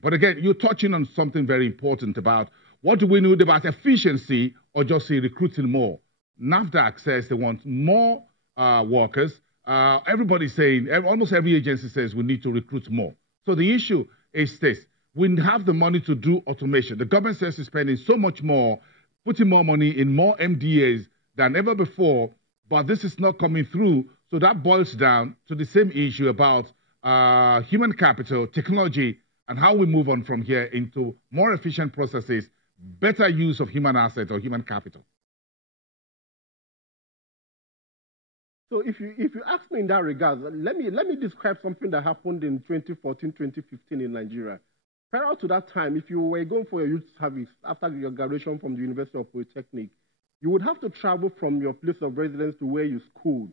But again, you're touching on something very important about what do we know about efficiency or just say recruiting more. NAFDAC says they want more workers. Everybody's saying, almost every agency says we need to recruit more. So the issue is this. We have the money to do automation. The government says it's spending so much more, putting more money in more MDAs than ever before, but this is not coming through. So that boils down to the same issue about human capital, technology, and how we move on from here into more efficient processes, better use of human assets or human capital. So if you ask me in that regard, let me describe something that happened in 2014, 2015 in Nigeria. Prior to that time, if you were going for your youth service after your graduation from the University of Polytechnic, you would have to travel from your place of residence to where you schooled,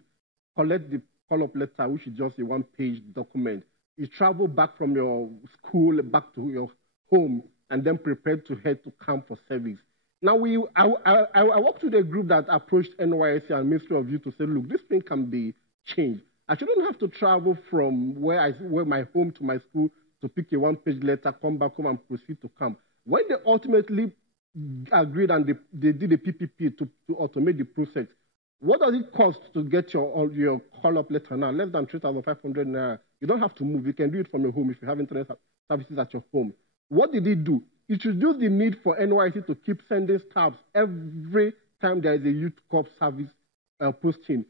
collect the call-up letter, which is just a one-page document. You travel back from your school back to your home and then prepare to head to camp for service. Now, I worked with a group that approached NYSC and Ministry of Youth to say, look, this thing can be changed. I shouldn't have to travel from where my home to my school to pick a one-page letter, come back home and proceed to camp. When they ultimately agreed and they did a PPP to automate the process, what does it cost to get your call-up letter now? Less than 3,500 naira. You don't have to move. You can do it from your home if you have internet services at your home. What did it do? It reduced the need for NYC to keep sending staffs every time there is a youth corps service posting.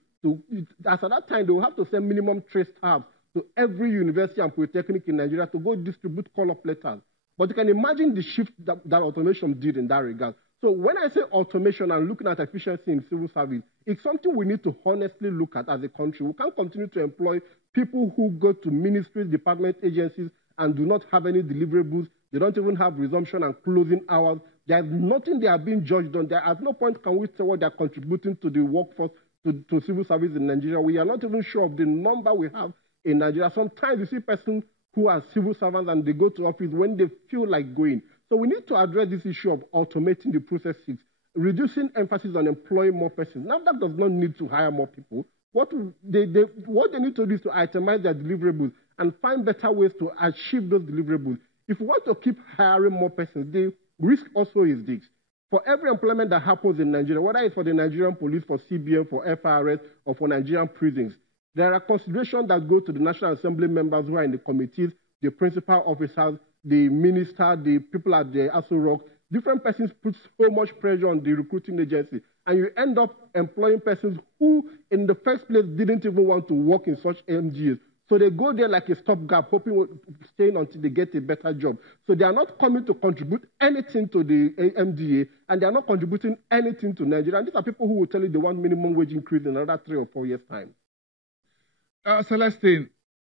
As at that time, they will have to send minimum 3 staffs to every university and polytechnic in Nigeria to go distribute call-up letters. But you can imagine the shift that automation did in that regard. So when I say automation and looking at efficiency in civil service, it's something we need to honestly look at as a country. We can't continue to employ people who go to ministries, department, agencies, and do not have any deliverables. They don't even have resumption and closing hours. There's nothing they are being judged on. At no point can we say what they're contributing to the workforce, to civil service in Nigeria. We are not even sure of the number we have in Nigeria. Sometimes you see persons who are civil servants and they go to office when they feel like going. So we need to address this issue of automating the processes, reducing emphasis on employing more persons. Now, that does not need to hire more people. What they need to do is to itemize their deliverables and find better ways to achieve those deliverables. If we want to keep hiring more persons, the risk also is this. For every employment that happens in Nigeria, whether it's for the Nigerian police, for CBN, for FRS, or for Nigerian prisons, there are considerations that go to the National Assembly members who are in the committees, the principal officers, the minister, the people at the ASO Rock. Different persons put so much pressure on the recruiting agency, and you end up employing persons who, in the first place, didn't even want to work in such MGAs. So they go there like a stopgap, hoping, staying until they get a better job. So they are not coming to contribute anything to the MDA, and they are not contributing anything to Nigeria. And these are people who will tell you they want minimum wage increase in another 3 or 4 years' time. Celestine,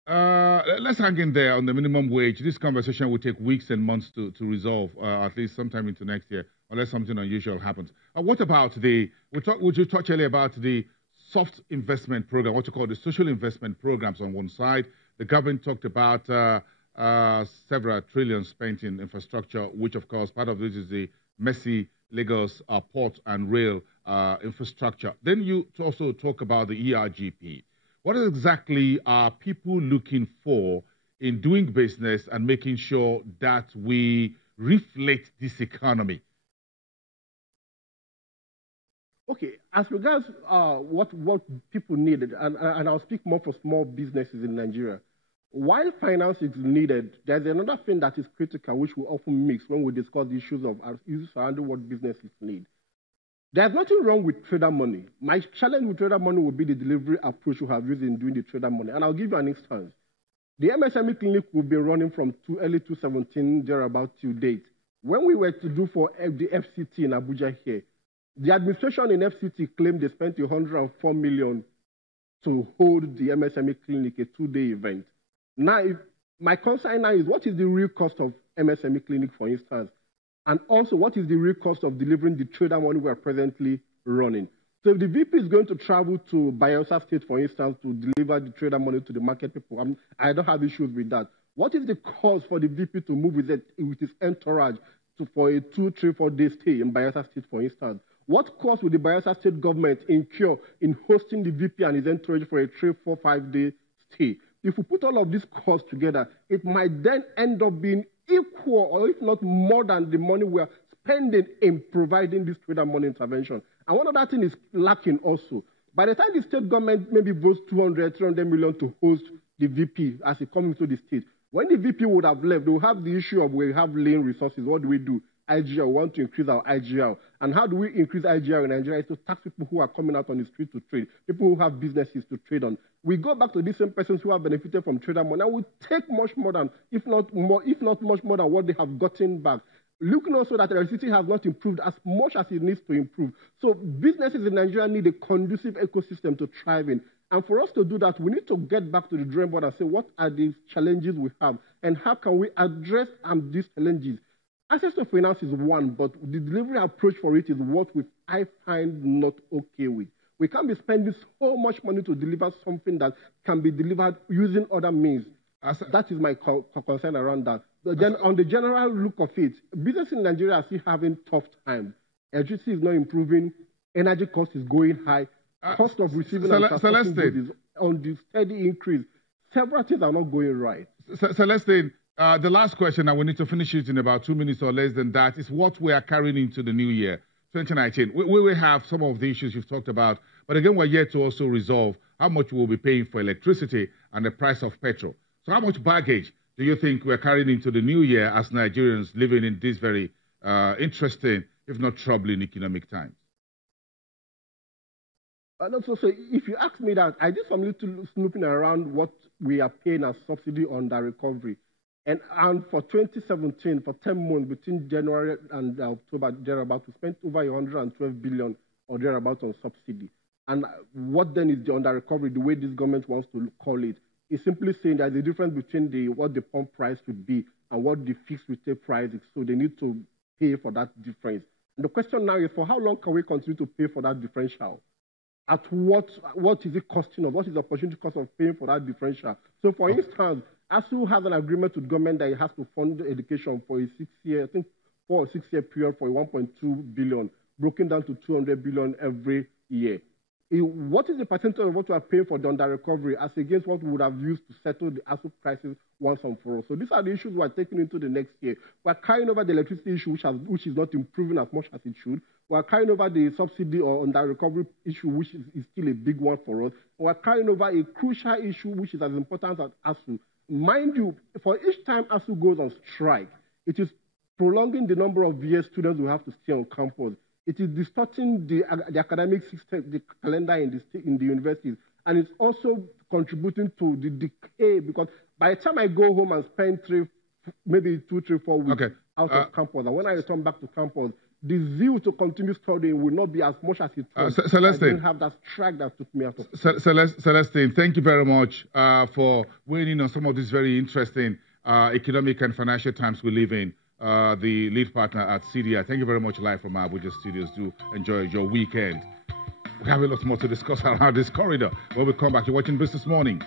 let's hang in there on the minimum wage. This conversation will take weeks and months to resolve, at least sometime into next year, unless something unusual happens. What about would you touch earlier about the soft investment program, what you call the social investment programs on one side? The government talked about several trillions spent in infrastructure, which of course part of this is the messy Lagos port and rail infrastructure. Then you also talk about the ERGP. What exactly are people looking for in doing business and making sure that we reflate this economy? Okay, as regards what people need, and I'll speak more for small businesses in Nigeria. While finance is needed, there's another thing that is critical, which we often mix when we discuss the issues surrounding what businesses need. There's nothing wrong with trader money. My challenge with trader money would be the delivery approach we have used in doing the trader money. And I'll give you an instance. The MSME clinic will be running from early 2017, thereabout to date. When we were to do for the FCT in Abuja here, the administration in FCT claimed they spent 104 million to hold the MSME clinic, a 2-day event. Now, my concern now is what is the real cost of MSME clinic, for instance? And also, what is the real cost of delivering the trader money we are presently running? So if the VP is going to travel to Bayelsa State, for instance, to deliver the trader money to the market people, I don't have issues with that. What is the cost for the VP to move with his entourage for a 2, 3, 4 day stay in Bayelsa State, for instance? What cost will the Bayelsa State government incur in hosting the VP and his entourage for a 3, 4, 5 day stay? If we put all of these costs together, it might then end up being equal, or if not more than the money we are spending in providing this trade and money intervention. And one other thing is lacking also. By the time the state government maybe votes 300 million to host the VP as it comes into the state, when the VP would have left, they will have the issue of we have lean resources. What do we do? IGR, we want to increase our IGR. And how do we increase IGR in Nigeria? Is to tax people who are coming out on the street to trade, people who have businesses to trade on. We go back to these same persons who have benefited from trade and money, and we take much more than, if not much more than what they have gotten back. Looking also that electricity has not improved as much as it needs to improve. So businesses in Nigeria need a conducive ecosystem to thrive in. And for us to do that, we need to get back to the drawing board and say, what are the challenges we have? And how can we address these challenges? Access to finance is one, but the delivery approach for it is what I find not okay with. We can't be spending so much money to deliver something that can be delivered using other means. That is my concern around that. Then on the general look of it, business in Nigeria are still having tough times. Electricity is not improving. Energy cost is going high. Cost of receiving and transporting goods is on the steady increase. Several things are not going right. Celestine, the last question, and we need to finish it in about 2 minutes or less than that, is what we are carrying into the new year, 2019. We will have some of the issues you've talked about, but again, we're yet to also resolve how much we'll be paying for electricity and the price of petrol. So how much baggage do you think we're carrying into the new year as Nigerians living in these very interesting, if not troubling, economic times? And also, so if you ask me that, I did some little snooping around what we are paying as subsidy on the recovery. And for 2017, for 10 months, between January and October, thereabout, we spent over 112 billion or thereabout on subsidy. And what then is the under recovery, the way this government wants to call it, is simply saying there's a difference between what the pump price should be and what the fixed retail price is. So they need to pay for that difference. And the question now is, for how long can we continue to pay for that differential? At what is it costing us? What is the opportunity cost of paying for that differential? So, for instance, ASU has an agreement with government that it has to fund education for a 6-year, I think 4 or 6-year period for 1.2 billion, broken down to 200 billion every year. What is the percentage of what we are paying for the under recovery as against what we would have used to settle the ASU crisis once and for all? So these are the issues we are taking into the next year. We are carrying over the electricity issue, which is not improving as much as it should. We are carrying over the subsidy or under recovery issue, which is still a big one for us. We are carrying over a crucial issue, which is as important as ASU. Mind you, for each time ASU goes on strike, it is prolonging the number of years students will have to stay on campus. It is distorting the academic system, the calendar in the universities, and it's also contributing to the decay, because by the time I go home and spend 2, 3, 4 weeks out of campus, and when I return back to campus, the zeal to continue studying will not be as much as it was. Celestine, I didn't have that strike that took me out of Celestine, thank you very much for weighing in on some of these very interesting economic and financial times we live in. The lead partner at CDI. Thank you very much, live from Abuja Studios. Do enjoy your weekend. We have a lot more to discuss around this corridor. When we come back, you're watching Business Morning